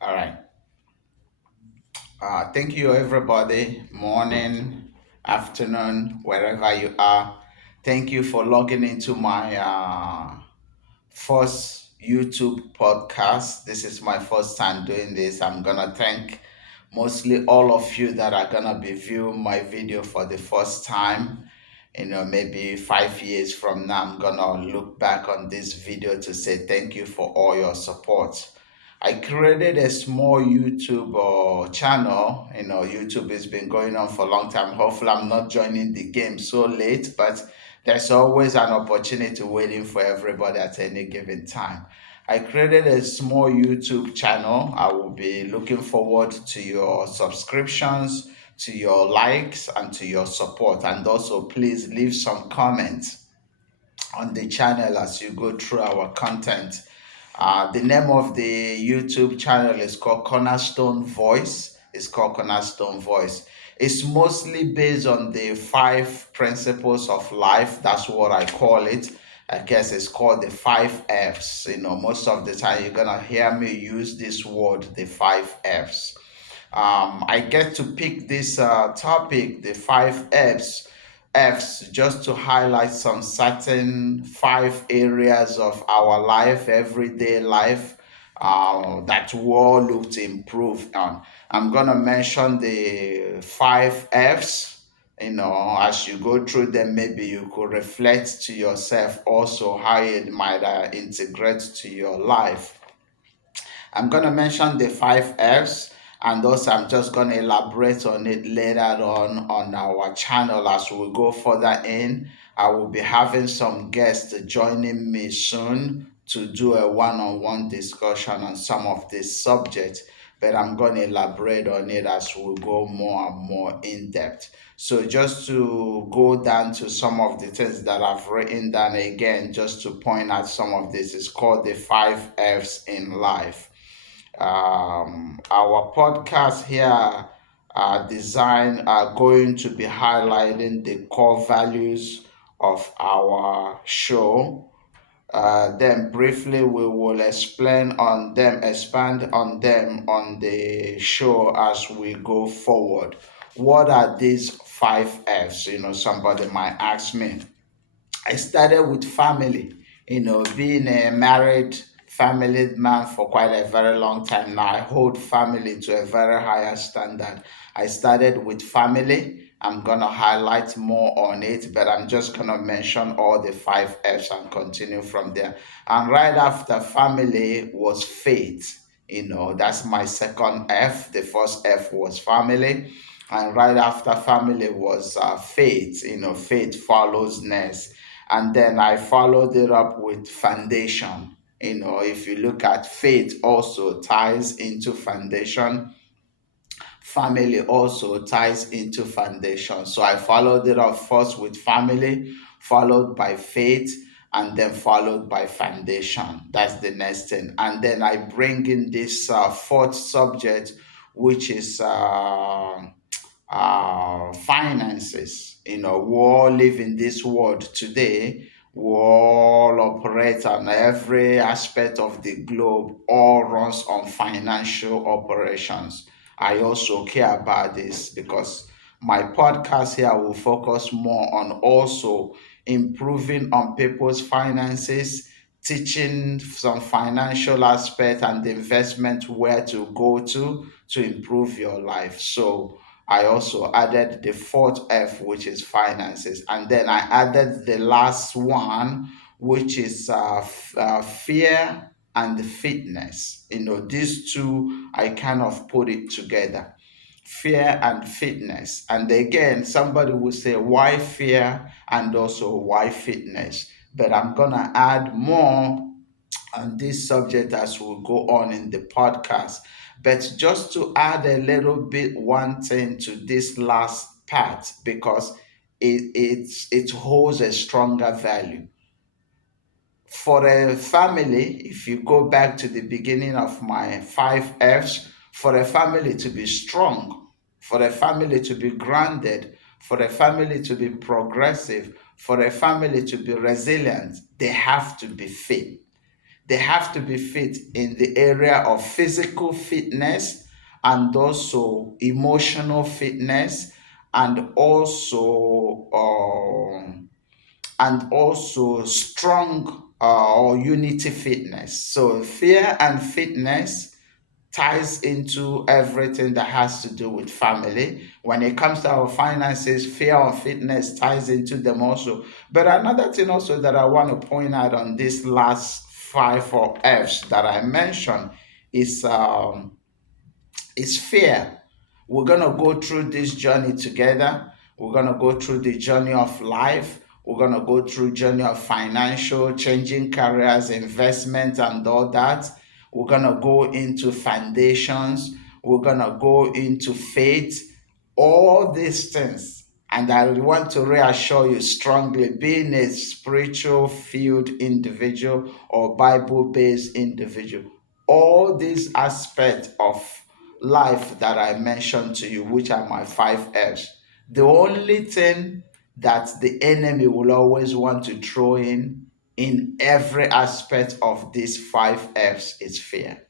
All right. Thank you, everybody. Morning, afternoon, wherever you are. Thank you for logging into my first YouTube podcast. This is my first time doing this. I'm gonna thank mostly all of you that are gonna be viewing my video for the first time. Maybe 5 years from now, I'm gonna look back on this video to say thank you for all your support. I created a small YouTube channel. YouTube has been going on for a long time. Hopefully, I'm not joining the game so late, but there's always an opportunity waiting for everybody at any given time. I created a small YouTube channel. I will be looking forward to your subscriptions, to your likes, and to your support. And also, please leave some comments on the channel as you go through our content. The name of the YouTube channel is called Cornerstone Voice. It's called Cornerstone Voice. It's mostly based on the five principles of life. That's what I call it. I guess it's called the five F's. Most of the time you're gonna hear me use this word, the five F's. I get to pick this topic, the five F's, just to highlight some certain five areas of our life, everyday life, that we all look to improve on. I'm going to mention the five F's. As you go through them, maybe you could reflect to yourself also how it might integrate to your life. I'm going to mention the five F's, and also I'm just going to elaborate on it later on our channel as we go further in. I will be having some guests joining me soon to do a one-on-one discussion on some of this subject, but I'm going to elaborate on it as we go more and more in depth. So just to go down to some of the things that I've written down again, just to point out some of this, is called the five F's in life. Our podcast here are going to be highlighting the core values of our show. Then briefly we will expand on them on the show as we go forward. What are these five F's? Somebody might ask me. I started with family, being a married family man for quite a very long time now. I hold family to a very higher standard. I started with family. I'm going to highlight more on it, but I'm just going to mention all the five F's and continue from there. And right after family was faith. That's my second F. The first F was family. And right after family was faith. Faith follows next, and then I followed it up with foundation. If you look at faith, also ties into foundation. Family also ties into foundation. So I followed it up first with family, followed by faith, and then followed by foundation. That's the next thing. And then I bring in this fourth subject, which is finances. We all live in this world today. We all operate on every aspect of the globe, all runs on financial operations. I also care about this because my podcast here will focus more on also improving on people's finances, teaching some financial aspect and the investment where to go to improve your life. So I also added the fourth F, which is finances. And then I added the last one, which is fear and fitness. These two, I kind of put it together, fear and fitness. And again, somebody will say, why fear and also why fitness? But I'm going to add more on this subject as we go on in the podcast. But just to add a little bit one thing to this last part, because it holds a stronger value. For a family, if you go back to the beginning of my five F's, for a family to be strong, for a family to be grounded, for a family to be progressive, for a family to be resilient, they have to be fit. They have to be fit in the area of physical fitness and also emotional fitness and also strong or unity fitness. So fear and fitness ties into everything that has to do with family. When it comes to our finances, fear and fitness ties into them also. But another thing also that I want to point out on this last five or F's that I mentioned is fear. We're going to go through this journey together. We're going to go through the journey of life. We're going to go through journey of financial, changing careers, investment, and all that. We're going to go into foundations. We're going to go into faith, all these things. And I want to reassure you strongly, being a spiritual field individual or Bible based individual, all these aspects of life that I mentioned to you, which are my five F's, the only thing that the enemy will always want to throw in every aspect of these five F's is fear.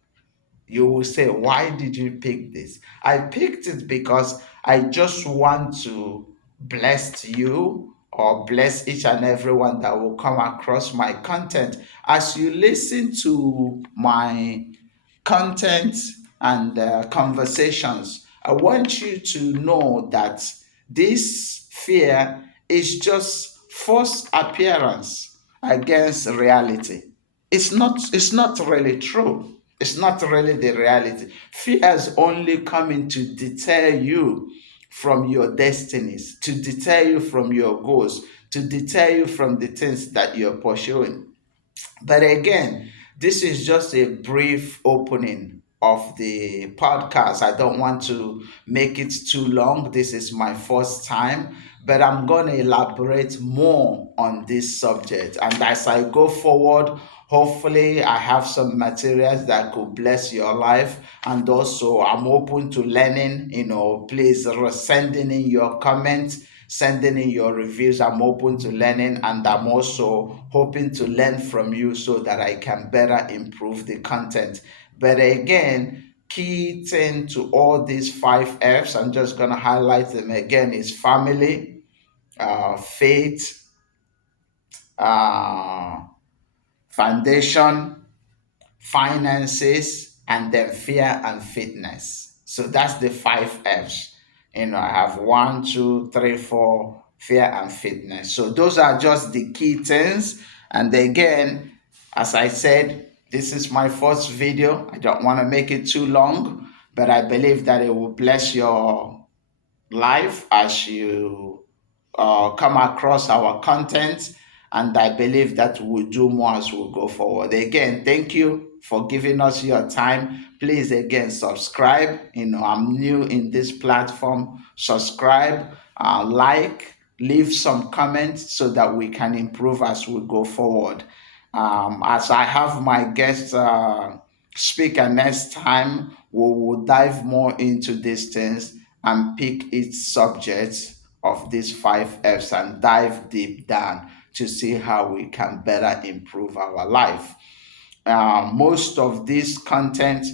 You will say, why did you pick this? I picked it because I just want to bless you or bless each and everyone that will come across my content. As you listen to my content and conversations, I want you to know that this fear is just false appearance against reality. It's not really true. It's not really the reality. Fear is only coming to deter you from your destinies, to deter you from your goals, to deter you from the things that you're pursuing. But again, this is just a brief opening of the podcast. I don't want to make it too long. This is my first time, but I'm going to elaborate more on this subject. And as I go forward, hopefully, I have some materials that could bless your life. And also, I'm open to learning. Please sending in your comments, sending in your reviews. I'm open to learning, and I'm also hoping to learn from you so that I can better improve the content. But again, key thing to all these five F's, I'm just going to highlight them again, is family, faith, uh, foundation, finances, and then fear and fitness. So that's the five F's. I have one, two, three, four, fear and fitness. So those are just the key things. And again, as I said, this is my first video. I don't want to make it too long, but I believe that it will bless your life as you come across our content. And I believe that we'll do more as we go forward. Again, thank you for giving us your time. Please, again, subscribe. I'm new in this platform. Subscribe, like, leave some comments so that we can improve as we go forward. As I have my guest speaker next time, we will dive more into these things and pick each subject of these five F's and dive deep down to see how we can better improve our life. Most of this content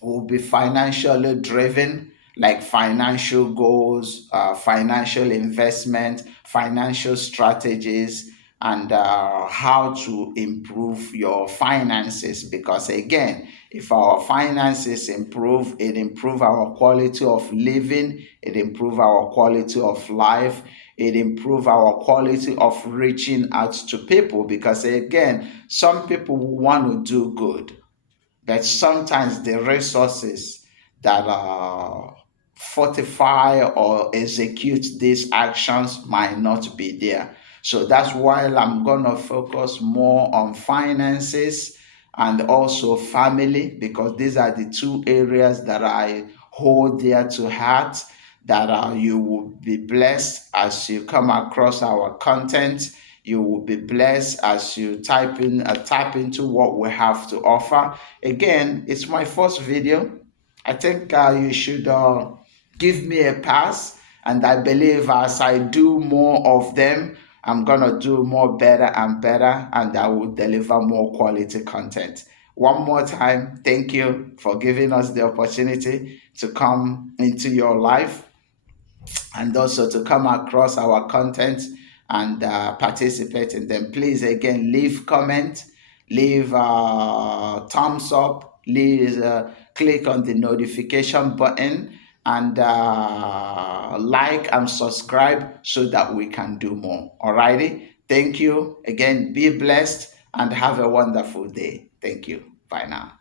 will be financially driven, like financial goals, financial investment, financial strategies, and how to improve your finances. Because again, if our finances improve, it improve our quality of living, it improve our quality of life, it improve our quality of reaching out to people. Because again, some people want to do good, but sometimes the resources that fortify or execute these actions might not be there. So that's why I'm going to focus more on finances and also family, because these are the two areas that I hold dear to heart, that you will be blessed as you come across our content. You will be blessed as you tap into what we have to offer. Again, it's my first video. I think you should give me a pass, and I believe as I do more of them, I'm gonna do more better and better, and I will deliver more quality content. One more time, thank you for giving us the opportunity to come into your life and also to come across our content and participate in them. Please again leave comment, leave thumbs up, leave click on the notification button and like and subscribe so that we can do more. Alrighty. Thank you again. Be blessed and have a wonderful day. Thank you. Bye now.